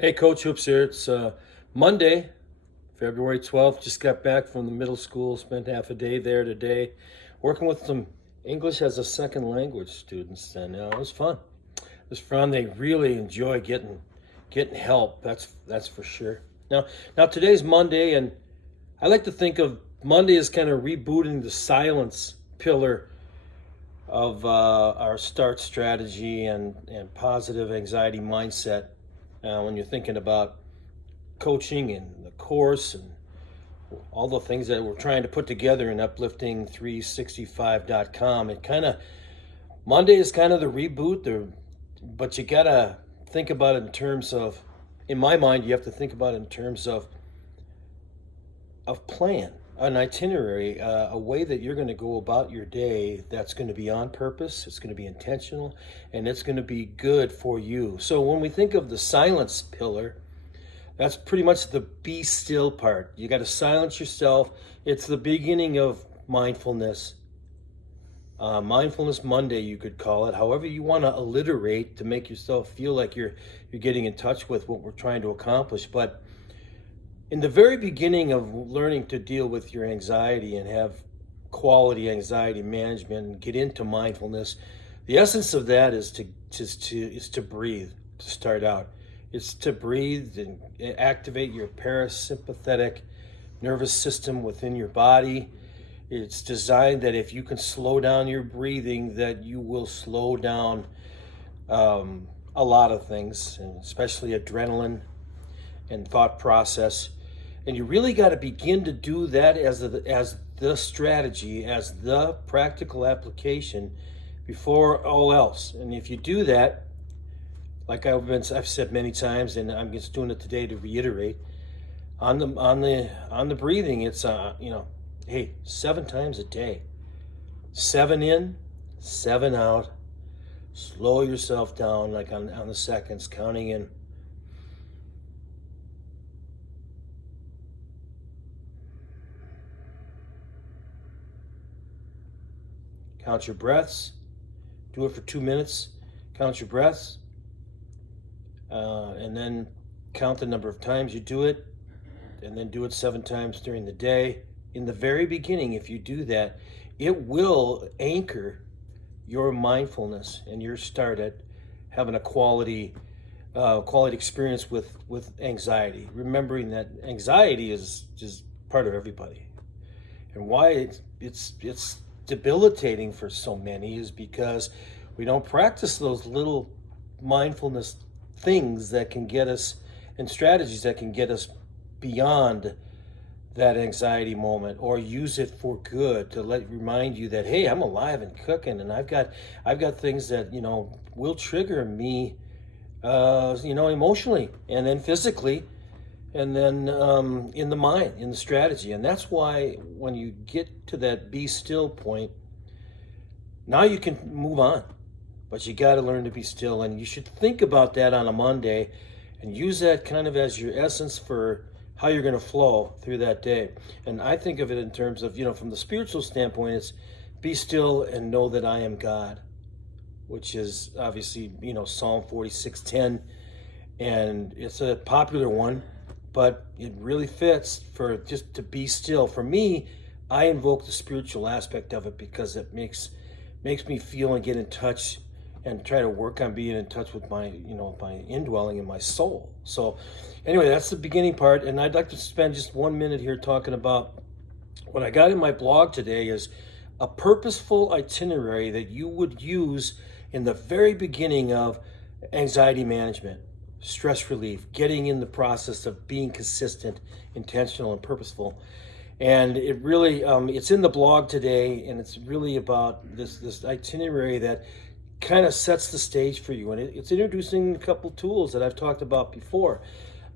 Hey, Coach Hoops here. It's Monday, February 12th. Just got back from the middle school, spent half a day there today, working with some English as a second language students, and it was fun. It was fun. They really enjoy getting help. That's for sure. Now today's Monday, and I like to think of Monday as kind of rebooting the silence pillar of our start strategy and positive anxiety mindset. When you're thinking about coaching and the course and all the things that we're trying to put together in uplifting365.com, it kind of Monday is kind of the reboot there, but you gotta think about it in terms of, in my mind, you have to think about it in terms of plan, an itinerary, a way that you're going to go about your day that's going to be on purpose, it's going to be intentional, and it's going to be good for you. So when we think of the silence pillar, that's pretty much the be still part. You got to silence yourself. It's the beginning of mindfulness. Mindfulness Monday, you could call it. However you want to alliterate to make yourself feel like you're getting in touch with what we're trying to accomplish. But in the very beginning of learning to deal with your anxiety and have quality anxiety management and get into mindfulness, the essence of that is to breathe, to start out. It's to breathe and activate your parasympathetic nervous system within your body. It's designed that if you can slow down your breathing, that you will slow down a lot of things, and especially adrenaline and thought process. And you really got to begin to do that as the strategy, as the practical application before all else. And if you do that, like I've said many times, and I'm just doing it today to reiterate, on the breathing, it's hey, 7 times a day, 7 in, 7 out. Slow yourself down, like on the seconds, counting in. Count your breaths. Do it for 2 minutes. Count your breaths. And then count the number of times you do it. And then do it 7 times during the day. In the very beginning, if you do that, it will anchor your mindfulness and your start at having a quality experience with anxiety. Remembering that anxiety is just part of everybody, and why it's debilitating for so many is because we don't practice those little mindfulness things that can get us, and strategies that can get us beyond that anxiety moment, or use it for good to remind you that, hey, I'm alive and cooking, and I've got things that will trigger me, emotionally, and then physically, and then in the mind, in the strategy. And that's why when you get to that be still point, now you can move on, but you got to learn to be still. And you should think about that on a Monday and use that kind of as your essence for how you're going to flow through that day. And I think of it in terms of, from the spiritual standpoint, it's be still and know that I am God, which is obviously, Psalm 46:10. And it's a popular one, but it really fits for just to be still. For me, I invoke the spiritual aspect of it because it makes me feel and get in touch and try to work on being in touch with my indwelling in my soul. So anyway, that's the beginning part. And I'd like to spend just 1 minute here talking about what I got in my blog today is a purposeful itinerary that you would use in the very beginning of anxiety management, stress relief, getting in the process of being consistent, intentional, and purposeful. And it really, it's in the blog today, and it's really about this itinerary that kind of sets the stage for you. And it's introducing a couple tools that I've talked about before.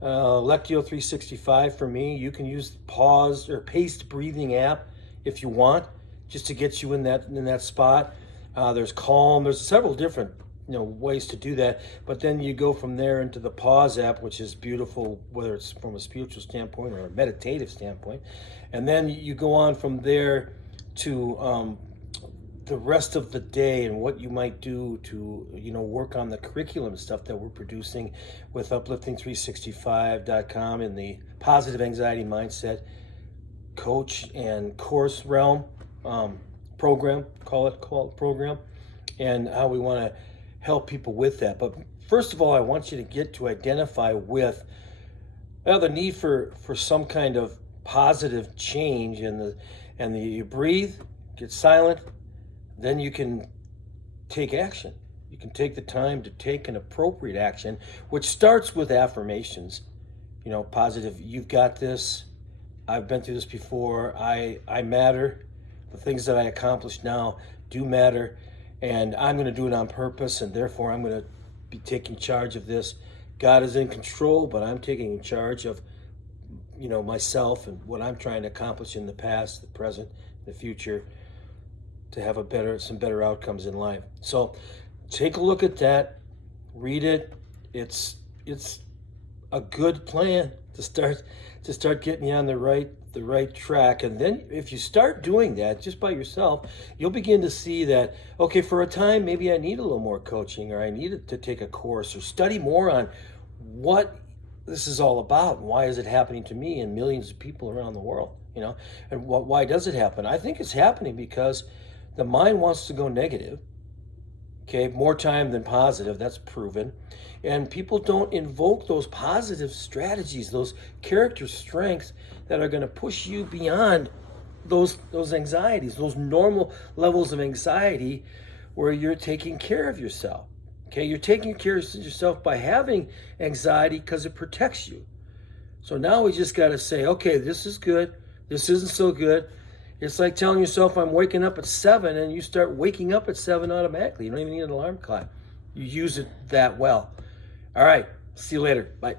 Lectio 365 for me. You can use pause or paced breathing app if you want, just to get you in that spot. There's Calm. There's several different ways to do that. But then you go from there into the Pause app, which is beautiful, whether it's from a spiritual standpoint or a meditative standpoint. And then you go on from there to the rest of the day and what you might do to, work on the curriculum stuff that we're producing with uplifting365.com in the positive anxiety mindset coach and course realm, program, call it program, and how we want to help people with that. But first of all, I want you to get to identify with the need for some kind of positive change, and you breathe, get silent, then you can take action. You can take the time to take an appropriate action, which starts with affirmations. Positive, you've got this, I've been through this before, I matter, the things that I accomplish now do matter, and I'm going to do it on purpose, and therefore I'm going to be taking charge of this. God is in control, but I'm taking charge of myself and what I'm trying to accomplish in the past, the present, the future, to have some better outcomes in life. So take a look at that, read it. It's a good plan to start getting you on the right track. And then if you start doing that just by yourself, you'll begin to see that, okay, for a time maybe I need a little more coaching, or I needed to take a course or study more on what this is all about, and why is it happening to me and millions of people around the world, and why does it happen? I think it's happening because the mind wants to go negative, okay, more time than positive, that's proven. And people don't invoke those positive strategies, those character strengths that are going to push you beyond those anxieties, those normal levels of anxiety where you're taking care of yourself. Okay, you're taking care of yourself by having anxiety because it protects you. So now we just got to say, okay, this is good, this isn't so good. It's like telling yourself, I'm waking up at 7, and you start waking up at 7 automatically. You don't even need an alarm clock. You use it that well. All right, see you later. Bye.